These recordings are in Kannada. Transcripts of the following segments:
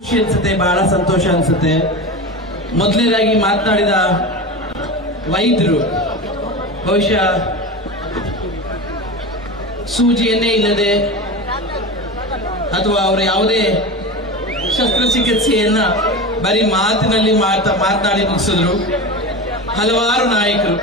ಖುಷಿ ಅನ್ಸುತ್ತೆ, ಬಹಳ ಸಂತೋಷ ಅನ್ಸುತ್ತೆ. ಮೊದಲನೇದಾಗಿ ಮಾತನಾಡಿದ ವೈದ್ಯರು, ಬಹುಶಃ ಸೂಜಿಯನ್ನೇ ಇಲ್ಲದೆ ಅಥವಾ ಅವರ ಯಾವುದೇ ಶಸ್ತ್ರಚಿಕಿತ್ಸೆಯನ್ನ ಬರೀ ಮಾತಿನಲ್ಲಿ ಮಾತಾ, ಮಾತನಾಡಿ ಮುಗಿಸಿದ್ರು. ಹಲವಾರು ನಾಯಕರು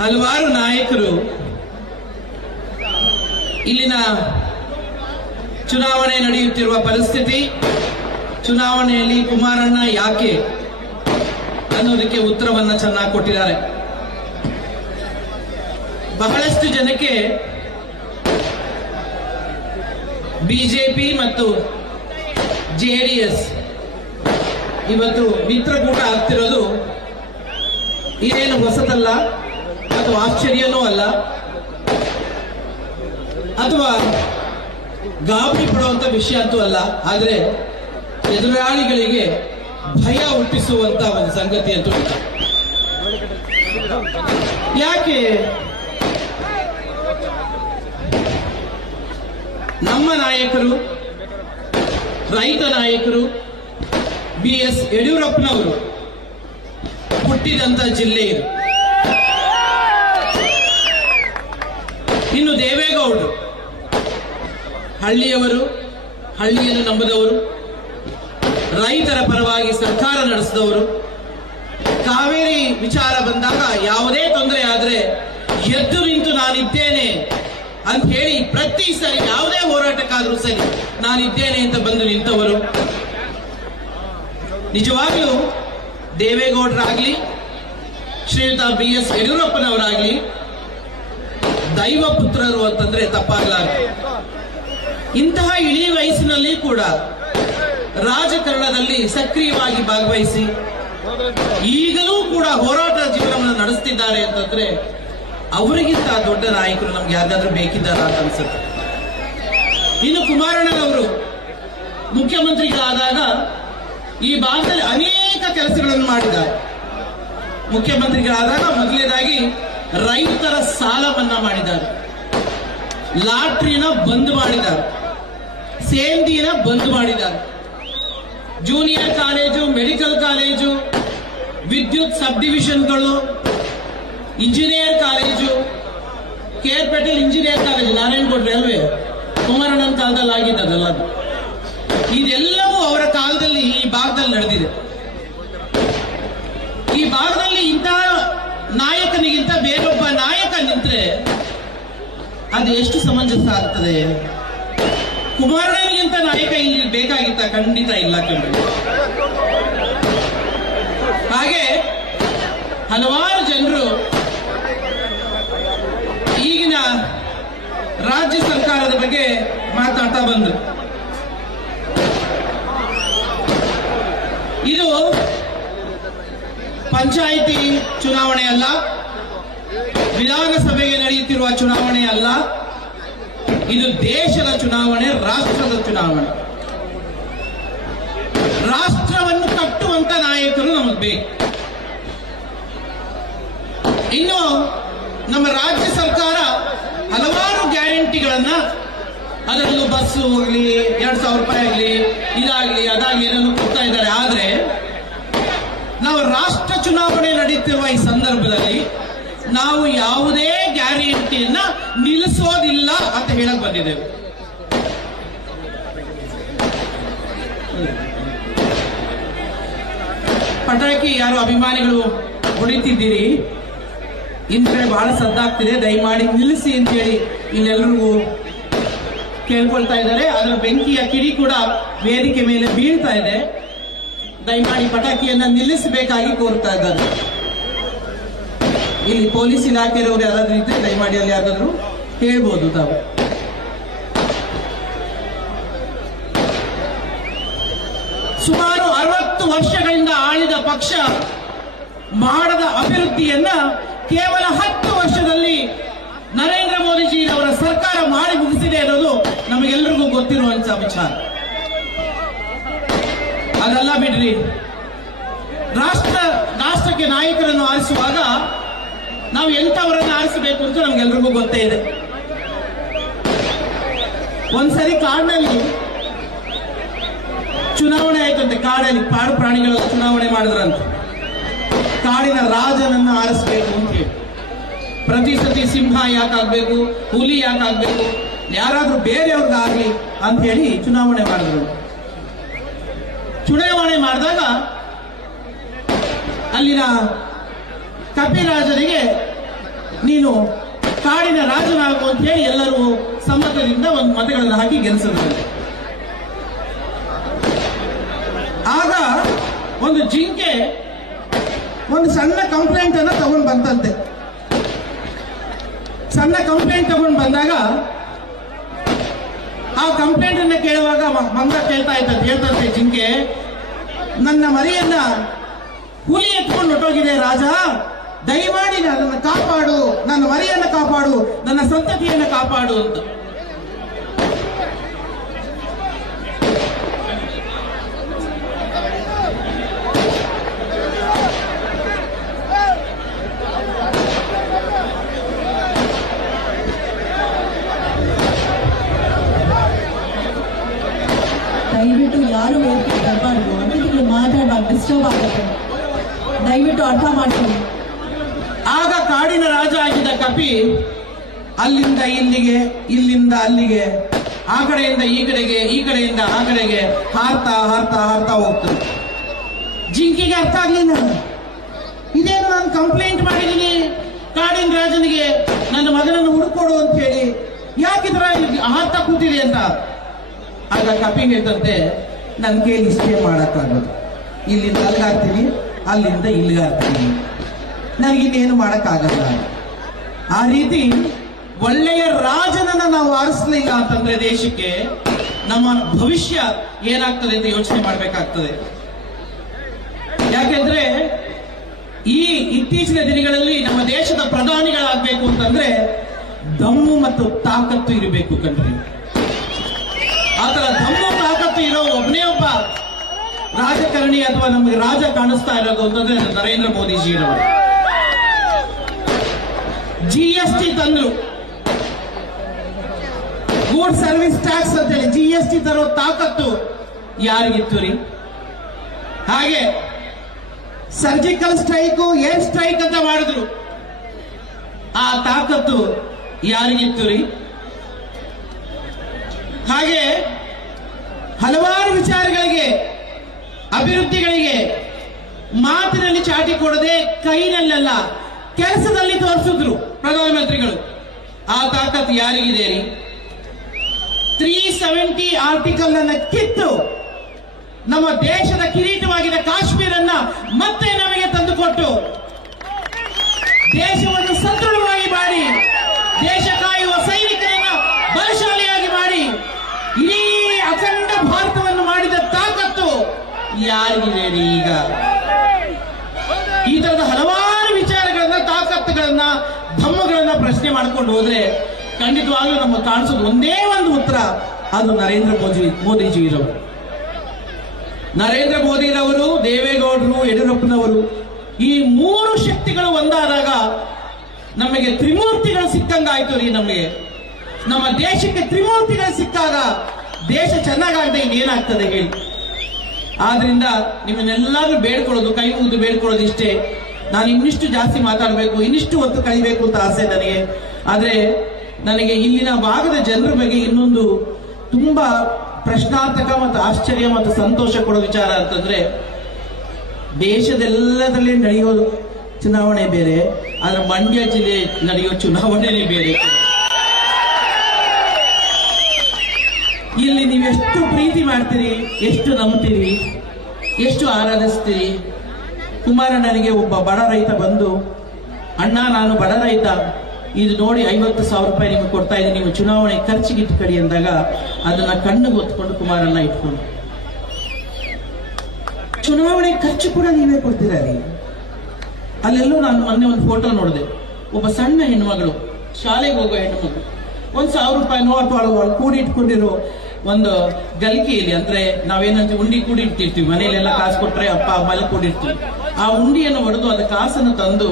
ಹಲವಾರು ನಾಯಕರು ಇಲ್ಲಿನ ಚುನಾವಣೆ ನಡೆಯುತ್ತಿರುವ ಪರಿಸ್ಥಿತಿ, ಚುನಾವಣೆಯಲ್ಲಿ ಕುಮಾರಣ್ಣ ಯಾಕೆ ಅನ್ನೋದಕ್ಕೆ ಉತ್ತರವನ್ನ ಚೆನ್ನಾಗಿ ಕೊಟ್ಟಿದ್ದಾರೆ. ಬಹಳಷ್ಟು ಜನಕ್ಕೆ ಬಿಜೆಪಿ ಮತ್ತು ಜೆಡಿಎಸ್ ಇವತ್ತು ಮಿತ್ರಕೂಟ ಆಗ್ತಿರೋದು ಇದೇನು ಹೊಸತಲ್ಲ ಅಥವಾ ಆಶ್ಚರ್ಯನೂ ಅಲ್ಲ? ಅಥವಾ ಗಾಬರಿ ಪಡುವಂತ ವಿಷಯ ಅಂತೂ ಅಲ್ಲ, ಆದ್ರೆ ಎದುರಾಳಿಗಳಿಗೆ ಭಯ ಹುಟ್ಟಿಸುವಂತ ಒಂದು ಸಂಗತಿ ಅಂತೂ ಇಲ್ಲ ಯಾಕೆ? ನಮ್ಮ ನಾಯಕರು, ರೈತ ನಾಯಕರು ಬಿ ಎಸ್ ಯಡಿಯೂರಪ್ಪನವರು ಹುಟ್ಟಿದಂತ ಜಿಲ್ಲೆ ಇನ್ನು ದೇವೇಗೌಡರು, ಹಳ್ಳಿಯವರು, ಹಳ್ಳಿಯನ್ನು ನಂಬದವರು, ರೈತರ ಪರವಾಗಿ ಸರ್ಕಾರ ನಡೆಸಿದವರು, ಕಾವೇರಿ ವಿಚಾರ ಬಂದಾಗ ಯಾವುದೇ ತೊಂದರೆ ಆದರೆ ಎದ್ದು ನಿಂತು ನಾನಿದ್ದೇನೆ ಅಂತ ಹೇಳಿ ಪ್ರತಿ ಸರಿ ಯಾವುದೇ ಹೋರಾಟಕ್ಕಾದರೂ ಸರಿ ನಾನಿದ್ದೇನೆ ಅಂತ ಬಂದು ನಿಂತವರು. ನಿಜವಾಗ್ಲೂ ದೇವೇಗೌಡರಾಗ್ಲಿ, ಶ್ರೀಯುತ ಬಿ ಎಸ್ ಯಡಿಯೂರಪ್ಪನವರಾಗ್ಲಿ ದೈವ ಪುತ್ರರು ಅಂತಂದ್ರೆ ತಪ್ಪಾಗಲಾರದು. ಇಂತಹ ಇಳಿ ವಯಸ್ಸಿನಲ್ಲಿ ಕೂಡ ರಾಜಕಾರಣದಲ್ಲಿ ಸಕ್ರಿಯವಾಗಿ ಭಾಗವಹಿಸಿ ಈಗಲೂ ಕೂಡ ಹೋರಾಟ ಜೀವನವನ್ನು ನಡೆಸ್ತಿದ್ದಾರೆ ಅಂತಂದ್ರೆ ಅವರಿಗಿಂತ ದೊಡ್ಡ ನಾಯಕರು ನಮ್ಗೆ ಯಾರಿಗಾದ್ರೂ ಬೇಕಿದ್ದಾರ ಅಂತ ಅನ್ಸುತ್ತೆ. ಇನ್ನು ಕುಮಾರಣ್ಣನವರು ಮುಖ್ಯಮಂತ್ರಿಗಳಾದಾಗ ಈ ಭಾಗದಲ್ಲಿ ಅನೇಕ ಕೆಲಸಗಳನ್ನು ಮಾಡಿದ್ದಾರೆ. ಮುಖ್ಯಮಂತ್ರಿಗಳಾದಾಗ ಮೊದಲನೇದಾಗಿ ರೈತರ ಸಾಲ ಮನ್ನಾ ಮಾಡಿದ್ದಾರೆ. ಲಾಟ್ರಿನ ಬಂದ್ ಮಾಡಿದ್ದಾರೆ. ಸೇಂದಿನ ಬಂದ್ ಮಾಡಿದ್ದಾರೆ. ಜೂನಿಯರ್ ಕಾಲೇಜು, ಮೆಡಿಕಲ್ ಕಾಲೇಜು, ವಿದ್ಯುತ್ ಸಬ್ ಡಿವಿಷನ್ಗಳು ಇಂಜಿನಿಯರ್ ಕಾಲೇಜು, ಕೆ ಆರ್ ಪೇಟೆಲ್ ಇಂಜಿನಿಯರ್ ಕಾಲೇಜು ನಾರಾಯಣಗೌಡ ರೈಲ್ವೆ ಕುಮಾರಣ್ಣನ ಕಾಲದಲ್ಲಿ ಆಗಿದ್ದದಲ್ಲ ಇದೆಲ್ಲವೂ ಅವರ ಕಾಲದಲ್ಲಿ ಈ ಭಾಗದಲ್ಲಿ ನಡೆದಿದೆ. ಈ ಭಾಗದಲ್ಲಿ ಇಂತಹ ನಾಯಕನಿಗಿಂತ ಬೇರೊಬ್ಬ ನಾಯಕ ನಿಂತ್ರೆ ಅದು ಎಷ್ಟು ಸಮಂಜಸ ಆಗ್ತದೆ? ಕುಮಾರಣ್ಣನಿಗಿಂತ ನಾಯಕ ಇಲ್ಲಿ ಬೇಕಾಗಿತ್ತ? ಖಂಡಿತ ಇಲ್ಲ ಕಂಡು ಹಾಗೆ ಹಲವಾರು ಜನರು ಈಗಿನ ರಾಜ್ಯ ಸರ್ಕಾರದ ಬಗ್ಗೆ ಮಾತಾಡ್ತಾ ಬಂದ್ರು. ಪಂಚಾಯಿತಿ ಚುನಾವಣೆ ಅಲ್ಲ, ವಿಧಾನಸಭೆಗೆ ನಡೆಯುತ್ತಿರುವ ಚುನಾವಣೆ ಅಲ್ಲ, ಇದು ದೇಶದ ಚುನಾವಣೆ, ರಾಷ್ಟ್ರದ ಚುನಾವಣೆ. ರಾಷ್ಟ್ರವನ್ನು ಕಟ್ಟುವಂತ ನಾಯಕರು ನಮಗೆ ಬೇಕು. ಇನ್ನು ನಮ್ಮ ರಾಜ್ಯ ಸರ್ಕಾರ ಹಲವಾರು ಗ್ಯಾರಂಟಿಗಳನ್ನ, ಅದರಲ್ಲೂ ಬಸ್ ಹೋಗ್ಲಿ, ಎರಡ್ ಸಾವಿರ ರೂಪಾಯಿ ಆಗಲಿ, ಇದಾಗ್ಲಿ, ಅದಾಗ್ಲಿ ಏನನ್ನು ಕೊಡ್ತಾ ಇದ್ದಾರೆ. ಚುನಾವಣೆ ನಡೆಯುತ್ತಿರುವ ಈ ಸಂದರ್ಭದಲ್ಲಿ ನಾವು ಯಾವುದೇ ಗ್ಯಾರಂಟಿಯನ್ನ ನಿಲ್ಲಿಸೋದಿಲ್ಲ ಅಂತ ಹೇಳಕ್ ಬಂದಿದ್ದೇವೆ. ಪಟಾಕಿ ಯಾರು ಅಭಿಮಾನಿಗಳು ಹೊಡಿತಿದ್ದೀರಿ? ಇಂದ್ರೆ ಬಹಳ ಸದ್ದಾಗ್ತಿದೆ, ದಯಮಾಡಿ ನಿಲ್ಲಿಸಿ ಅಂತ ಹೇಳಿ ಇಲ್ಲೆಲ್ಲರಿಗೂ ಕೇಳ್ಕೊಳ್ತಾ ಇದ್ದಾರೆ. ಅದರ ಬೆಂಕಿಯ ಕಿಡಿ ಕೂಡ ವೇದಿಕೆ ಮೇಲೆ ಬೀಳ್ತಾ ಇದೆ. ದಯಮಾಡಿ ಪಟಾಕಿಯನ್ನ ನಿಲ್ಲಿಸಬೇಕಾಗಿ ಕೋರ್ತಾ ಇದ್ದಾರೆ. ಇಲ್ಲಿ ಪೊಲೀಸ್ ಇಲಾಖೆಯವರು ಯಾರಾದ್ರೂ ಇದ್ರೆ ದಯಮಾಡಿ ಅಲ್ಲಿ ಯಾರಾದ್ರೂ ಹೇಳ್ಬೋದು ತಾವು. ಸುಮಾರು ಅರವತ್ತು ವರ್ಷಗಳಿಂದ ಆಳಿದ ಪಕ್ಷ ಮಾಡದ ಅಭಿವೃದ್ಧಿಯನ್ನ ಕೇವಲ ಹತ್ತು ವರ್ಷದಲ್ಲಿ ನರೇಂದ್ರ ಮೋದಿಜಿ ಅವರ ಸರ್ಕಾರ ಮಾಡಿ ಮುಗಿಸಿದೆ ಅನ್ನೋದು ನಮಗೆಲ್ಲರಿಗೂ ಗೊತ್ತಿರುವಂತಹ ವಿಚಾರ. ಅದಲ್ಲ ಬಿಡ್ರಿ. ರಾಷ್ಟ್ರ, ರಾಷ್ಟ್ರಕ್ಕೆ ನಾಯಕರನ್ನು ಆರಿಸುವಾಗ ನಾವು ಎಂಥವರನ್ನು ಆರಿಸಬೇಕು ಅಂತ ನಮ್ಗೆಲ್ರಿಗೂ ಗೊತ್ತೇ ಇದೆ. ಒಂದ್ಸರಿ ಕಾಡಿನಲ್ಲಿ ಚುನಾವಣೆ ಆಯ್ತಂತೆ, ಕಾಡಲ್ಲಿ ಕಾಡು ಪ್ರಾಣಿಗಳೆಲ್ಲ ಚುನಾವಣೆ ಮಾಡಿದ್ರಂತೆ. ಕಾಡಿನ ರಾಜನನ್ನ ಆರಿಸ್ಬೇಕು ಅಂತ ಹೇಳಿ. ಪ್ರತಿ ಸತಿ ಸಿಂಹ ಯಾಕಾಗ್ಬೇಕು, ಹುಲಿ ಯಾಕಾಗ್ಬೇಕು, ಯಾರಾದ್ರೂ ಬೇರೆಯವ್ರಿಗಾಗಲಿ ಅಂತ ಹೇಳಿ ಚುನಾವಣೆ ಮಾಡಿದ್ರು. ಚುನಾವಣೆ ಮಾಡಿದಾಗ ಅಲ್ಲಿನ ಕಪಿರಾಜನಿಗೆ ನೀನು ಕಾಡಿನ ರಾಜನಾಗು ಅಂತ ಹೇಳಿ ಎಲ್ಲರೂ ಸಮ್ಮತದಿಂದ ಒಂದು ಮತಗಳನ್ನು ಹಾಕಿ ಗೆಲ್ಲಿಸಿದ್ರು. ಆಗ ಒಂದು ಜಿಂಕೆ ಒಂದು ಸಣ್ಣ ಕಂಪ್ಲೇಂಟ್ ಅನ್ನ ತಗೊಂಡು ಬಂತಂತೆ. ಸಣ್ಣ ಕಂಪ್ಲೇಂಟ್ ತಗೊಂಡು ಬಂದಾಗ ಆ ಕಂಪ್ಲೇಂಟ್ ಅನ್ನ ಕೇಳುವಾಗ ಮಂಗ ಕೇಳ್ತಾ ಇದ್ದಂತೆ, ಹೇಳ್ತಂತೆ ಜಿಂಕೆ ನನ್ನ ಮರಿಯನ್ನ ಹುಲಿ ಎತ್ಕೊಂಡು ಹೊಟ್ಟೋಗಿದೆ ರಾಜ. ದಯಮಾಡಿ ನನ್ನನ್ನು ಕಾಪಾಡು. ನನ್ನ ಮರಿಯನ್ನ ಕಾಪಾಡು. ನನ್ನ ಸಂತತಿಯನ್ನ ಕಾಪಾಡು ಅಂತ. ದಯವಿಟ್ಟು ಯಾರು ವೇದಿಕೆ ಬರಬಾರ್ದು ಅತಿಥಿಗಳು ಮಾತಾಡುವಾಗ ಡಿಸ್ಟರ್ಬ್ ಆಗುತ್ತೆ. ದಯವಿಟ್ಟು ಅರ್ಥ ಮಾಡ್ಕೊಳ್ಳಿ. ಆಗ ಕಾಡಿನ ರಾಜ ಆಗಿದ್ದ ಕಪಿ ಅಲ್ಲಿಂದ ಇಲ್ಲಿಗೆ, ಇಲ್ಲಿಂದ ಅಲ್ಲಿಗೆ, ಆ ಕಡೆಯಿಂದ ಈ ಕಡೆಗೆ, ಈ ಕಡೆಯಿಂದ ಆ ಕಡೆಗೆ ಹಾರ್ತಾ ಹಾರ್ತಾ ಹಾರ್ತಾ ಹೋಗ್ತದೆ. ಜಿಂಕಿಗೆ ಅರ್ಥ ಆಗ್ಲಿಲ್ಲ. ಇದೇನು ನಾನು ಕಂಪ್ಲೇಂಟ್ ಮಾಡಿದ್ದೀನಿ. ಕಾಡಿನ ರಾಜನಿಗೆ ನನ್ನ ಮಗನನ್ನು ಹುಡುಕೊಡು ಅಂತ ಹೇಳಿ. ಯಾಕಿದ್ರ ಹಾರ್ತಾ ಕೂತಿದೆ ಅಂತ? ಆಗ ಕಪಿ ಹೇಳ್ತಂತೆ ನನ್ನ ನಿಷ್ಠೆ ಮಾಡೋಕ್ಕಾಗೋದು. ಇಲ್ಲಿಂದ ಅಲ್ಲಿಗಾಗ್ತೀನಿ ಅಲ್ಲಿಂದ ಇಲ್ಲಿಗಾಗ್ತೀನಿ ನನಗಿನ್ನೇನು ಮಾಡೋಕ್ಕಾಗಲ್ಲ. ಆ ರೀತಿ ಒಳ್ಳೆಯ ರಾಜನನ್ನ ನಾವು ಆರಿಸಲಿಲ್ಲ ಅಂತಂದ್ರೆ ದೇಶಕ್ಕೆ ನಮ್ಮ ಭವಿಷ್ಯ ಏನಾಗ್ತದೆ ಅಂತ ಯೋಚನೆ ಮಾಡಬೇಕಾಗ್ತದೆ. ಯಾಕೆಂದ್ರೆ ಈ ಇತ್ತೀಚಿನ ದಿನಗಳಲ್ಲಿ ನಮ್ಮ ದೇಶದ ಪ್ರಧಾನಿಗಳಾಗಬೇಕು ಅಂತಂದ್ರೆ ದಮ್ಮು ಮತ್ತು ತಾಕತ್ತು ಇರಬೇಕು ಕಣ್ರಿ. ಆತರ ದಮ್ಮು, ತಾಕತ್ತು ಇರೋ ಒಬ್ಬನೇ ಒಬ್ಬ ರಾಜಕಾರಣಿ ಅಥವಾ ನಮ್ಗೆ ರಾಜ ಕಾಣಿಸ್ತಾ ಇರೋದು ಅಂತಂದ್ರೆ ನರೇಂದ್ರ ಮೋದಿಜಿರವರು ಜಿ ಎಸ್ ಟಿ ತಂದ್ರು. ಗೂಡ್ ಸರ್ವಿಸ್ ಟ್ಯಾಕ್ಸ್ ಅಂತೇಳಿ ಜಿ ಎಸ್ ಟಿ ತರೋ ತಾಕತ್ತು ಯಾರಿಗಿತ್ತು ರೀ? ಹಾಗೆ ಸರ್ಜಿಕಲ್ ಸ್ಟ್ರೈಕು ಏರ್ ಸ್ಟ್ರೈಕ್ ಅಂತ ಮಾಡಿದ್ರು. ಆ ತಾಕತ್ತು ಯಾರಿಗಿತ್ತು ರೀ? ಹಾಗೆ ಹಲವಾರು ವಿಚಾರಗಳಿಗೆ, ಅಭಿವೃದ್ಧಿಗಳಿಗೆ ಮಾತಿನಲ್ಲಿ ಚಾಟಿ ಕೊಡದೆ ಕೈನಲ್ಲೆಲ್ಲ, ಕೆಲಸದಲ್ಲಿ ತೋರಿಸಿದ್ರು ಪ್ರಧಾನಮಂತ್ರಿಗಳು. ಆ ತಾಕತ್ ಯಾರಿಗಿದೆ ರೀ? ತ್ರೀ ಸೆವೆಂಟಿ ಆರ್ಟಿಕಲ್ ಅನ್ನ ಕಿತ್ತು. ನಮ್ಮ ದೇಶದ ಕಿರೀಟವಾಗಿದ್ದ ಕಾಶ್ಮೀರನ್ನ ಮತ್ತೆ ನಮಗೆ ತಂದುಕೊಟ್ಟು. ದೇಶವನ್ನು ಸದೃಢವಾಗಿ ಮಾಡಿ. ದೇಶ ಕಾಯುವ ಯಾರಿಗಿದೆ ರೀ ಈಗ? ಈ ತರದ ಹಲವಾರು ವಿಚಾರಗಳನ್ನ, ತಾಕತ್ತುಗಳನ್ನ, ಧಮ್ಮಗಳನ್ನ ಪ್ರಶ್ನೆ ಮಾಡ್ಕೊಂಡು ಹೋದ್ರೆ ಖಂಡಿತವಾಗ್ಲೂ ನಮ್ಮ ಕಾಣಿಸೋದು ಒಂದೇ ಒಂದು ಉತ್ತರ. ಅದು ನರೇಂದ್ರ ಮೋದಿ ಮೋದಿಜಿರವರು. ನರೇಂದ್ರ ಮೋದಿರವರು, ದೇವೇಗೌಡರು, ಯಡಿಯೂರಪ್ಪನವರು ಈ ಮೂರು ಶಕ್ತಿಗಳು ಒಂದಾದಾಗ ನಮಗೆ ತ್ರಿಮೂರ್ತಿಗಳು ಸಿಕ್ಕಂಗಾಯ್ತು ರೀ ನಮಗೆ. ನಮ್ಮ ದೇಶಕ್ಕೆ ತ್ರಿಮೂರ್ತಿಗಳು ಸಿಕ್ಕಾಗ ದೇಶ ಚೆನ್ನಾಗಾಗದೆ ಇನ್ನೇನಾಗ್ತದೆ ಹೇಳಿ. ಆದ್ರಿಂದ ನಿಮ್ಮನ್ನೆಲ್ಲರೂ ಬೇಡ್ಕೊಳ್ಳೋದು, ಕೈ ಮುಗಿದು ಬೇಡ್ಕೊಳ್ಳೋದು ಇಷ್ಟೇ. ನಾನು ಇನ್ನಿಷ್ಟು ಜಾಸ್ತಿ ಮಾತಾಡಬೇಕು, ಇನ್ನಿಷ್ಟು ಹೊತ್ತು ಕಳಿಬೇಕು ಅಂತ ಆಸೆ ನನಗೆ. ಆದ್ರೆ ನನಗೆ ಇಲ್ಲಿನ ಭಾಗದ ಜನರ ಬಗ್ಗೆ ಇನ್ನೊಂದು ತುಂಬಾ ಪ್ರಶ್ನಾರ್ಥಕ ಮತ್ತು ಆಶ್ಚರ್ಯ ಮತ್ತು ಸಂತೋಷ ಕೊಡೋ ವಿಚಾರ ಅಂತಂದ್ರೆ ದೇಶದೆಲ್ಲದಲ್ಲಿ ನಡೆಯೋದು ಚುನಾವಣೆ ಬೇರೆ, ಆದ್ರೆ ಮಂಡ್ಯ ಜಿಲ್ಲೆ ನಡೆಯೋ ಚುನಾವಣೆನೇ ಬೇರೆ. ಇಲ್ಲಿ ನೀವು ಎಷ್ಟು ಪ್ರೀತಿ ಮಾಡ್ತೀರಿ, ಎಷ್ಟು ನಂಬ್ತೀರಿ, ಎಷ್ಟು ಆರಾಧಿಸ್ತೀರಿ? ಕುಮಾರಣ್ಣನಿಗೆ ಒಬ್ಬ ಬಡ ರೈತ ಬಂದು, ಅಣ್ಣ, ನಾನು ಬಡ ರೈತ. ಇದು ನೋಡಿ ಐವತ್ತು ಸಾವಿರ ರೂಪಾಯಿ ನಿಮಗೆ ಕೊಡ್ತಾ ಇದ್ದೀನಿ. ನೀವು ಚುನಾವಣೆ ಖರ್ಚಿಗೆ ಇಟ್ಕೊಳ್ಳಿ ಅಂದಾಗ ಅದನ್ನ ಕಣ್ಣು ಹೊತ್ಕೊಂಡು ಕುಮಾರಣ್ಣ ಇಟ್ಕೊಂಡು. ಚುನಾವಣೆ ಖರ್ಚು ಕೂಡ ನೀವೇ ಕೊಡ್ತೀರಾ ರೀ? ಅಲ್ಲೆಲ್ಲೂ ನಾನು ಮೊನ್ನೆ ಒಂದು ಫೋಟೋ ನೋಡಿದೆ. ಒಬ್ಬ ಸಣ್ಣ ಹೆಣ್ಮಗಳು, ಶಾಲೆಗೆ ಹೋಗೋ ಹೆಣ್ಮಗಳು. ಒಂದ್ ಸಾವಿರ ರೂಪಾಯಿ ಅವಳು ಕೂಡಿ ಇಟ್ಕೊಂಡಿರೋ ಒಂದು ಗಲಿಕೆಯಲ್ಲಿ ಅಂದ್ರೆ ನಾವೇನಂತ ಉಂಡಿ ಕೂಡಿ ಇಟ್ಟಿರ್ತೀವಿ ಮನೆಯಲ್ಲೆಲ್ಲ ಕಾಸು ಕೊಟ್ರೆ ಅಪ್ಪ, ಅಮ್ಮ ಕೂಡಿರ್ತೀವಿ. ಆ ಉಂಡಿಯನ್ನು ಹೊಡೆದು ಅದು ಕಾಸನ್ನು ತಂದು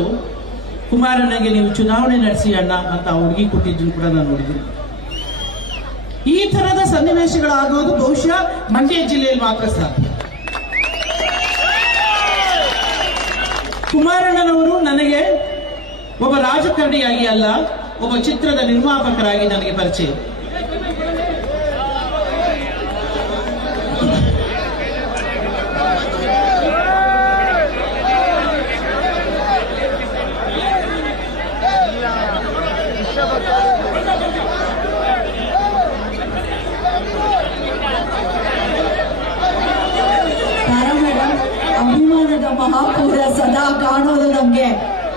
ಕುಮಾರನಿಗೆ ನೀವು ಚುನಾವಣೆ ನಡೆಸಿ ಅಣ್ಣ ಅಂತ ಆ ಹುಡುಗಿ ಕೊಟ್ಟಿದ್ದನ್ನು ಕೂಡ ನಾನು ನೋಡಿದ್ದೀನಿ. ಈ ತರದ ಸನ್ನಿವೇಶಗಳಾಗೋದು ಬಹುಶಃ ಮಂಡ್ಯ ಜಿಲ್ಲೆಯಲ್ಲಿ ಮಾತ್ರ ಸಾಧ್ಯ. ಕುಮಾರಣ್ಣನವರು ನನಗೆ ಒಬ್ಬ ರಾಜಕಾರಣಿಯಾಗಿ ಅಲ್ಲ ಒಬ್ಬ ಚಿತ್ರದ ನಿರ್ಮಾಪಕರಾಗಿ ನನಗೆ ಪರಿಚಯ. ತಾರಾ ಮೇಡಮ್ ಅಭಿಮಾನದ ಮಹಾಪೂರ ಸದಾ ಕಾಣೋದು ನಮ್ಗೆ.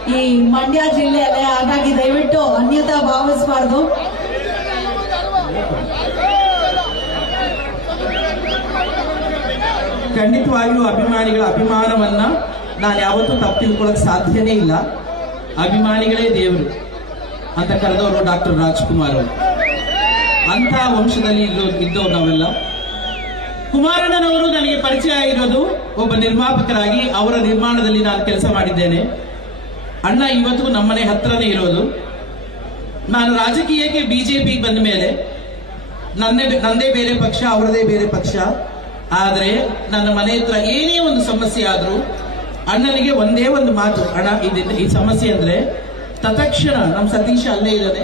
ಈ ಮಂಡ್ಯ ಜಿಲ್ಲೆಯಲ್ಲೇ ಹಾಗಾಗಿ ದಯವಿಟ್ಟು ಅನ್ಯತಾ ಭಾವಿಸಬಾರ್ದು. ಖಂಡಿತವಾಗಿಯೂ ಅಭಿಮಾನಿಗಳ ಅಭಿಮಾನವನ್ನ ನಾನು ಯಾವತ್ತೂ ತಪ್ಪು ಸಾಧ್ಯನೇ ಇಲ್ಲ. ಅಭಿಮಾನಿಗಳೇ ದೇವರು ಅಂತ ಕರೆದವರು ಡಾಕ್ಟರ್ ರಾಜ್ಕುಮಾರ್ ಅವರು. ಅಂತ ವಂಶದಲ್ಲಿ ಇಲ್ಲೋ ಇದ್ದವ್ರು ನಾವೆಲ್ಲ. ಕುಮಾರಣ್ಣನವರು ನನಗೆ ಪರಿಚಯ ಆಗಿರೋದು ಒಬ್ಬ ನಿರ್ಮಾಪಕರಾಗಿ ಅವರ ನಿರ್ಮಾಣದಲ್ಲಿ ನಾನು ಕೆಲಸ ಮಾಡಿದ್ದೇನೆ. ಅಣ್ಣ, ಇವತ್ತು ನಮ್ಮನೆ ಹತ್ರನೇ ಇರೋದು. ನಾನು ರಾಜಕೀಯಕ್ಕೆ ಬಿಜೆಪಿ ಬಂದ ಮೇಲೆ ನನ್ನೇ ನಂದೇ ಬೇರೆ ಪಕ್ಷ, ಅವರದೇ ಬೇರೆ ಪಕ್ಷ. ಆದರೆ ನನ್ನ ಮನೆ ಹತ್ರ ಏನೇ ಒಂದು ಸಮಸ್ಯೆ ಆದರೂ ಅಣ್ಣನಿಗೆ ಒಂದೇ ಒಂದು ಮಾತು, ಅಣ್ಣ ಇದು ಈ ಸಮಸ್ಯೆ ಅಂದ್ರೆ ತತ್ಕ್ಷಣ ನಮ್ಮ ಸತೀಶ ಅಲ್ಲೇ ಇದ್ದಾನೆ.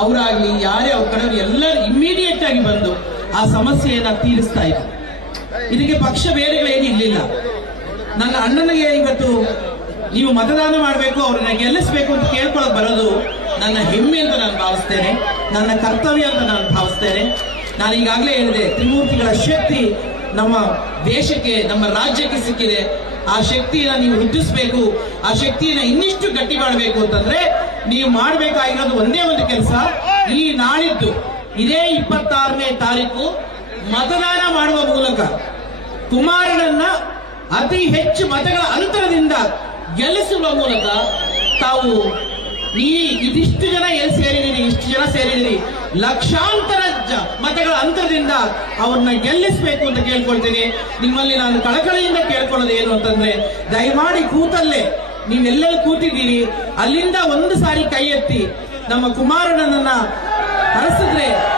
ಅವರಾಗ್ಲಿ, ಯಾರೇ ಅವ್ರ ಕಡೆ ಎಲ್ಲರೂ ಇಮ್ಮಿಡಿಯೇಟ್ ಆಗಿ ಬಂದು ಆ ಸಮಸ್ಯೆಯನ್ನ ತೀರಿಸ್ತಾ ಇದ್ರು. ಇದಕ್ಕೆ ಪಕ್ಷ ಬೇರೆಗಳೇನು ಇರಲಿಲ್ಲ. ನನ್ನ ಅಣ್ಣನಿಗೆ ಇವತ್ತು ನೀವು ಮತದಾನ ಮಾಡಬೇಕು ಅವ್ರನ್ನ ಗೆಲ್ಲಿಸಬೇಕು ಅಂತ ಕೇಳ್ಕೊಳಕ್ ಬರೋದು ನನ್ನ ಹೆಮ್ಮೆ ಅಂತ ನಾನು ಭಾವಿಸ್ತೇನೆ, ನನ್ನ ಕರ್ತವ್ಯ ಅಂತ ನಾನು ಭಾವಿಸ್ತೇನೆ. ನಾನು ಈಗಾಗಲೇ ಹೇಳಿದೆ, ತ್ರಿಮೂರ್ತಿಗಳ ಶಕ್ತಿ ನಮ್ಮ ದೇಶಕ್ಕೆ, ನಮ್ಮ ರಾಜ್ಯಕ್ಕೆ ಸಿಕ್ಕಿದೆ. ಆ ಶಕ್ತಿಯನ್ನ ನೀವು ವೃದ್ಧಿಸಬೇಕು ಆ ಶಕ್ತಿಯನ್ನ ಇನ್ನಿಷ್ಟು ಗಟ್ಟಿ ಮಾಡಬೇಕು ಅಂತಂದ್ರೆ ನೀವು ಮಾಡಬೇಕಾಗಿರೋದು ಒಂದೇ ಒಂದು ಕೆಲಸ, ಈ ನಾಳಿದ್ದು. ಇದೇ ಇಪ್ಪತ್ತಾರನೇ ತಾರೀಕು ಮತದಾನ ಮಾಡುವ ಮೂಲಕ ಕುಮಾರನನ್ನ ಅತಿ ಹೆಚ್ಚು ಮತಗಳ ಅಂತರದಿಂದ ಗೆಲ್ಲಿಸುವ ಮೂಲಕ ತಾವು ಈ ಇದಿಷ್ಟು ಜನ ಎಲ್ಲಿ ಸೇರಿದಿರಿ ಇಷ್ಟು ಜನ ಸೇರಿದಿರಿ ಲಕ್ಷಾಂತರ ಮತಗಳ ಅಂತರದಿಂದ ಅವ್ರನ್ನ ಗೆಲ್ಲಿಸಬೇಕು ಅಂತ ಕೇಳ್ಕೊಳ್ತೀನಿ. ನಿಮ್ಮಲ್ಲಿ ನಾನು ಕಳಕಳಿಯಿಂದ ಕೇಳ್ಕೊಳ್ಳೋದು ಏನು ಅಂತಂದ್ರೆ, ದಯಮಾಡಿ ಕೂತಲ್ಲೇ. ನೀವೆಲ್ಲರೂ ಕೂತಿದ್ದೀರಿ, ಅಲ್ಲಿಂದ ಒಂದು ಸಾರಿ ಕೈ ಎತ್ತಿ ನಮ್ಮ ಕುಮಾರನನ್ನ ಹರಿಸಿದ್ರೆ